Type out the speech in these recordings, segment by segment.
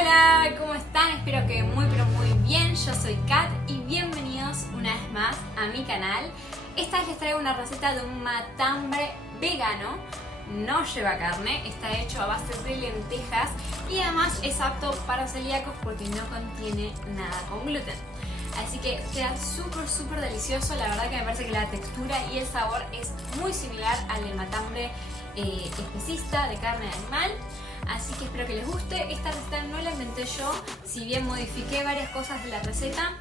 Hola, ¿cómo están? Espero que muy pero muy bien. Yo soy Kat y bienvenidos una vez más a mi canal. Esta vez les traigo una receta de un matambre vegano. No lleva carne, está hecho a base de lentejas y además es apto para celíacos porque no contiene nada con gluten. Así que queda súper delicioso. La verdad que me parece que la textura y el sabor es muy similar al del matambre especista de carne de animal. Así que espero que les guste. Esta receta no la inventé yo, si bien modifiqué varias cosas de la receta.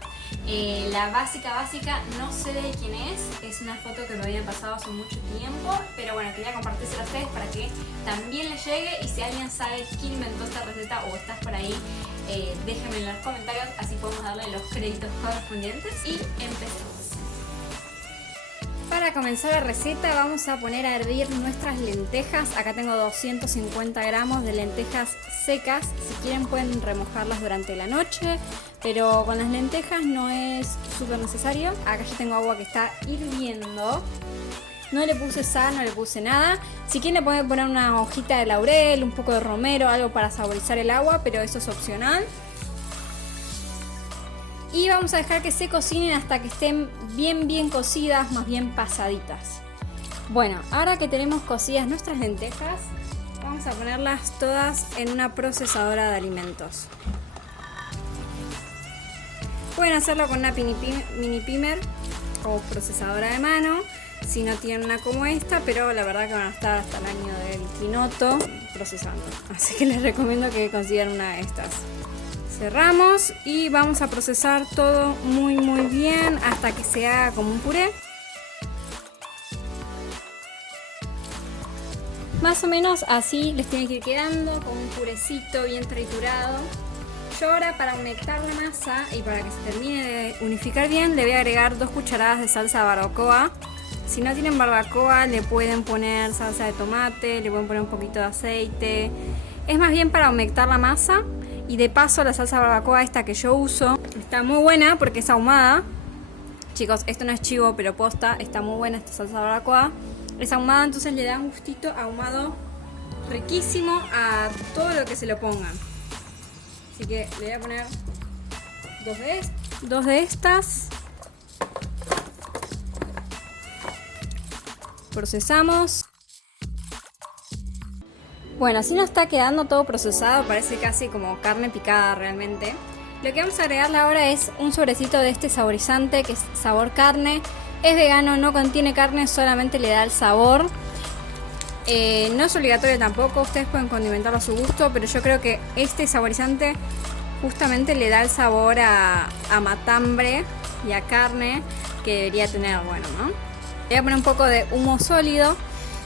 La básica no sé de quién es una foto que me habían pasado hace mucho tiempo, pero bueno, quería compartírsela a ustedes para que también les llegue. Y si alguien sabe quién inventó esta receta o estás por ahí, déjenme en los comentarios, así podemos darle los créditos correspondientes y empecemos. Para comenzar la receta vamos a poner a hervir nuestras lentejas. Acá tengo 250 gramos de lentejas secas. Si quieren pueden remojarlas durante la noche, pero con las lentejas no es súper necesario. Acá ya tengo agua que está hirviendo. No le puse sal, no le puse nada. Si quieren le pueden poner una hojita de laurel, un poco de romero, algo para saborizar el agua, pero eso es opcional. Y vamos a dejar que se cocinen hasta que estén bien cocidas, más bien pasaditas. Bueno, ahora que tenemos cocidas nuestras lentejas, vamos a ponerlas todas en una procesadora de alimentos. Pueden hacerlo con una mini pimer o procesadora de mano, si no tienen una como esta, pero la verdad que van a estar hasta el año del quinoto procesando. Así que les recomiendo que consigan una de estas. Cerramos y vamos a procesar todo muy bien hasta que se haga como un puré. Más o menos así les tiene que ir quedando, como un purecito bien triturado. Yo ahora, para humectar la masa y para que se termine de unificar bien, le voy a agregar 2 cucharadas de salsa barbacoa. Si no tienen barbacoa le pueden poner salsa de tomate, le pueden poner un poquito de aceite. Es más bien para humectar la masa. Y de paso la salsa barbacoa esta que yo uso está muy buena porque es ahumada. Chicos, esto no es chivo, pero posta, está muy buena esta salsa barbacoa. Es ahumada, entonces le da un gustito ahumado riquísimo a todo lo que se lo pongan. Así que le voy a poner dos de estas. Procesamos. Bueno, así nos está quedando todo procesado, parece casi como carne picada realmente. Lo que vamos a agregarle ahora es un sobrecito de este saborizante que es sabor carne. Es vegano, no contiene carne, solamente le da el sabor. No es obligatorio tampoco, ustedes pueden condimentarlo a su gusto, pero yo creo que este saborizante justamente le da el sabor a matambre y a carne que debería tener, bueno, ¿no? Le voy a poner un poco de humo sólido.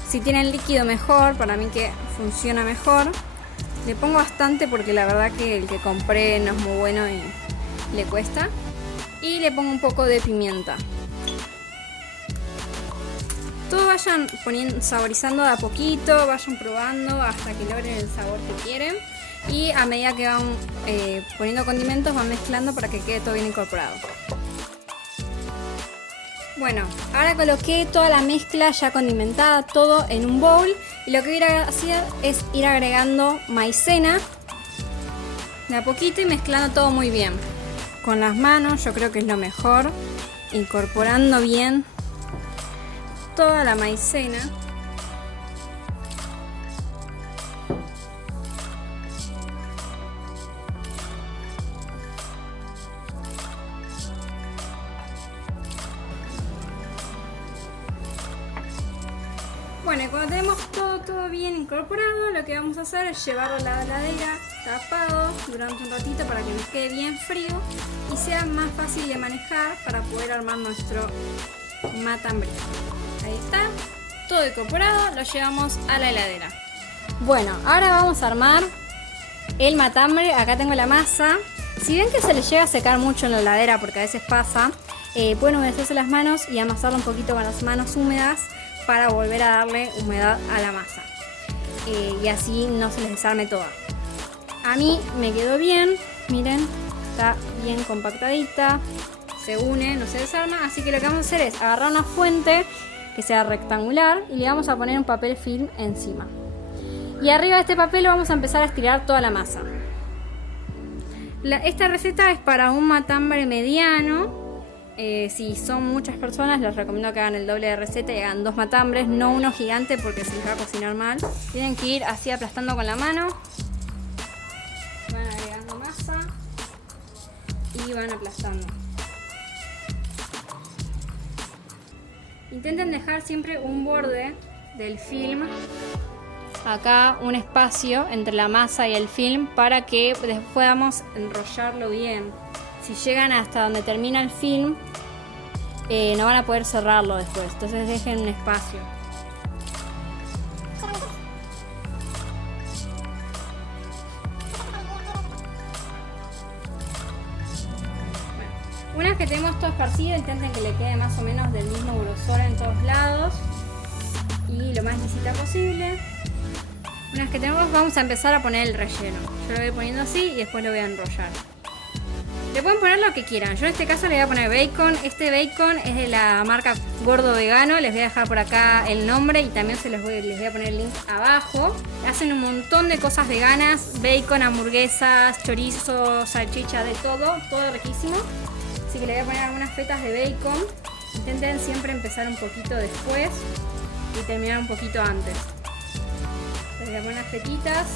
Si tienen líquido mejor, para mí que funciona mejor. Le pongo bastante porque la verdad que el que compré no es muy bueno y le cuesta. Y le pongo un poco de pimienta. Todo vayan saborizando de a poquito, vayan probando hasta que logren el sabor que quieren. Y a medida que van poniendo condimentos, van mezclando para que quede todo bien incorporado. Bueno, ahora coloqué toda la mezcla ya condimentada, todo en un bowl. Y lo que voy a hacer es ir agregando maicena de a poquito y mezclando todo muy bien. Con las manos yo creo que es lo mejor, incorporando bien toda la maicena. Bueno, y cuando tenemos todo bien incorporado, lo que vamos a hacer es llevarlo a la heladera tapado durante un ratito para que nos quede bien frío y sea más fácil de manejar para poder armar nuestro matambre. Ahí está, todo incorporado, lo llevamos a la heladera. Bueno, ahora vamos a armar el matambre. Acá tengo la masa. Si ven que se les llega a secar mucho en la heladera, porque a veces pasa, pueden humedecerse las manos y amasarlo un poquito con las manos húmedas para volver a darle humedad a la masa y así no se les desarme toda. A mí me quedó bien, miren, está bien compactadita, se une, no se desarma. Así que lo que vamos a hacer es agarrar una fuente que sea rectangular y le vamos a poner un papel film encima. Y arriba de este papel vamos a empezar a estirar toda la masa. Esta receta es para un matambre mediano. Si son muchas personas, les recomiendo que hagan el doble de receta y hagan 2 matambres, no uno gigante porque se les va a cocinar mal. Tienen que ir así aplastando con la mano. Van agregando masa y van aplastando. Intenten dejar siempre un borde del film, acá un espacio entre la masa y el film para que podamos enrollarlo bien. Si llegan hasta donde termina el film, no van a poder cerrarlo después, entonces dejen un espacio. Una vez que tenemos todo esparcido, intenten que le quede más o menos del mismo grosor en todos lados y lo más lisita posible. Una vez que tenemos, vamos a empezar a poner el relleno. Yo lo voy poniendo así y después lo voy a enrollar. Le pueden poner lo que quieran. Yo en este caso le voy a poner bacon. Este bacon es de la marca Gordo Vegano. Les voy a dejar por acá el nombre y también les voy a poner el link abajo. Hacen un montón de cosas veganas. Bacon, hamburguesas, chorizo, salchicha, de todo. Todo riquísimo. Así que le voy a poner algunas fetas de bacon. Intenten siempre empezar un poquito después y terminar un poquito antes. Les voy a poner las fetitas.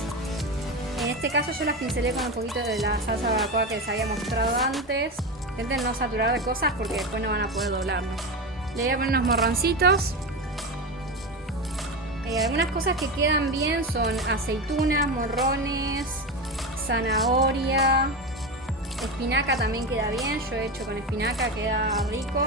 En este caso yo las pincelé con un poquito de la salsa barbacoa que les había mostrado antes. Intenten no saturar de cosas porque después no van a poder doblarlo. Le voy a poner unos morroncitos. Algunas cosas que quedan bien son aceitunas, morrones, zanahoria, espinaca también queda bien. Yo he hecho con espinaca, queda rico.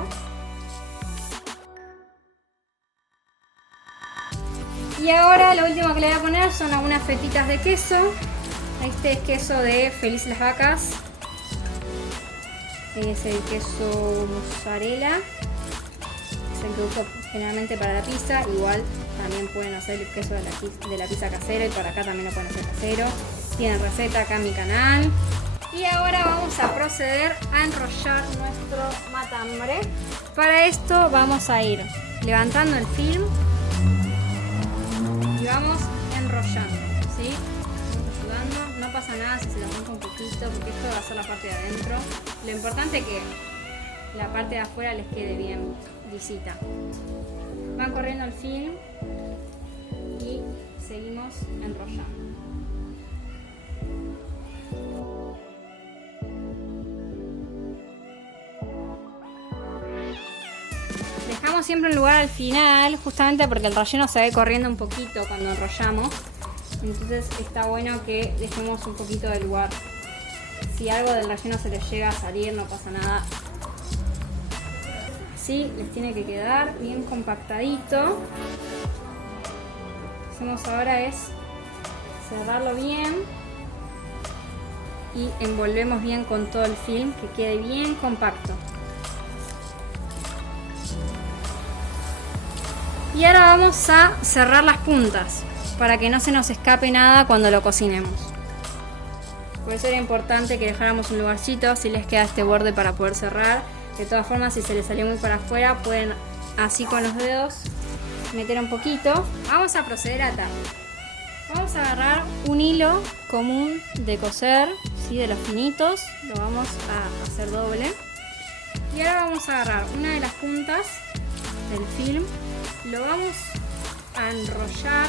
Y ahora lo último que le voy a poner son algunas fetitas de queso. Este es queso de Feliz las Vacas. Es el queso mozzarella. Es el que uso generalmente para la pizza. Igual también pueden hacer el queso de la pizza casero y para acá también lo pueden hacer casero. Tienen receta acá en mi canal. Y ahora vamos a proceder a enrollar nuestro matambre. Para esto vamos a ir levantando el film y vamos enrollando, ¿sí? No pasa nada si se lo moja un poquito porque esto va a ser la parte de adentro. Lo importante es que la parte de afuera les quede bien lisita. Van corriendo el film y seguimos enrollando. Dejamos siempre un lugar al final justamente porque el relleno se ve corriendo un poquito cuando enrollamos. Entonces está bueno que dejemos un poquito de lugar. Si algo del relleno se les llega a salir, no pasa nada. Así les tiene que quedar bien compactadito. Lo que hacemos ahora es cerrarlo bien y envolvemos bien con todo el film, que quede bien compacto. Y ahora vamos a cerrar las puntas para que no se nos escape nada cuando lo cocinemos. Por eso era importante que dejáramos un lugarcito si les queda este borde para poder cerrar. De todas formas, si se les salió muy para afuera, pueden así con los dedos meter un poquito. Vamos a proceder a atar. Vamos a agarrar un hilo común de coser, ¿sí? De los finitos, lo vamos a hacer doble. Y ahora vamos a agarrar una de las puntas del film, lo vamos a enrollar,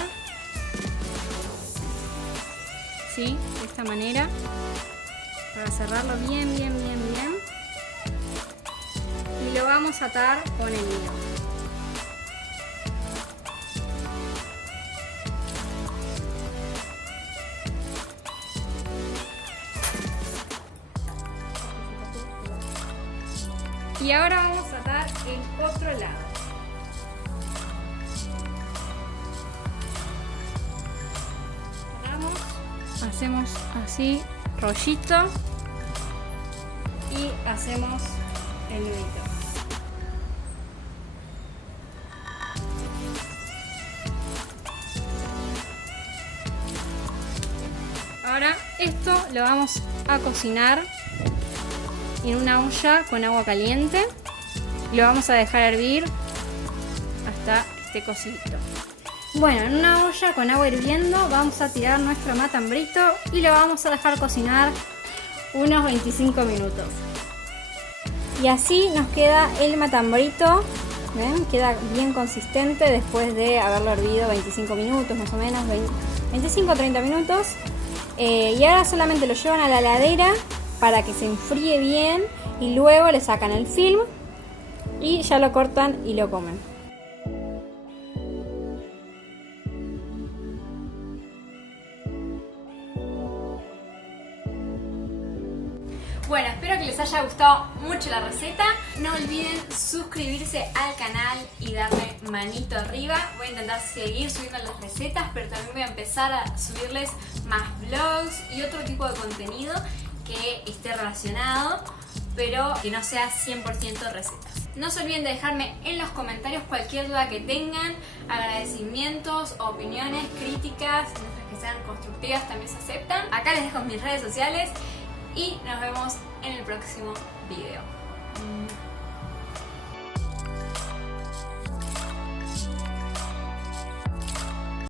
¿sí? De esta manera, para cerrarlo bien, bien, bien, bien. Y lo vamos a atar con el hilo. Y ahora vamos a atar el otro lado. Hacemos así, rollito, y hacemos el nudito. Ahora esto lo vamos a cocinar en una olla con agua caliente. Lo vamos a dejar hervir hasta que esté cocidito. Bueno, en una olla con agua hirviendo vamos a tirar nuestro matambrito y lo vamos a dejar cocinar unos 25 minutos. Y así nos queda el matambrito. ¿Ven? Queda bien consistente después de haberlo hervido 25 minutos más o menos, 25-30 minutos. Y ahora solamente lo llevan a la heladera para que se enfríe bien y luego le sacan el film y ya lo cortan y lo comen. Bueno, espero que les haya gustado mucho la receta. No olviden suscribirse al canal y darle manito arriba. Voy a intentar seguir subiendo las recetas, pero también voy a empezar a subirles más vlogs y otro tipo de contenido que esté relacionado, pero que no sea 100% recetas. No se olviden de dejarme en los comentarios cualquier duda que tengan, agradecimientos, opiniones, críticas, mientras que sean constructivas también se aceptan. Acá les dejo mis redes sociales y nos vemos en el próximo video.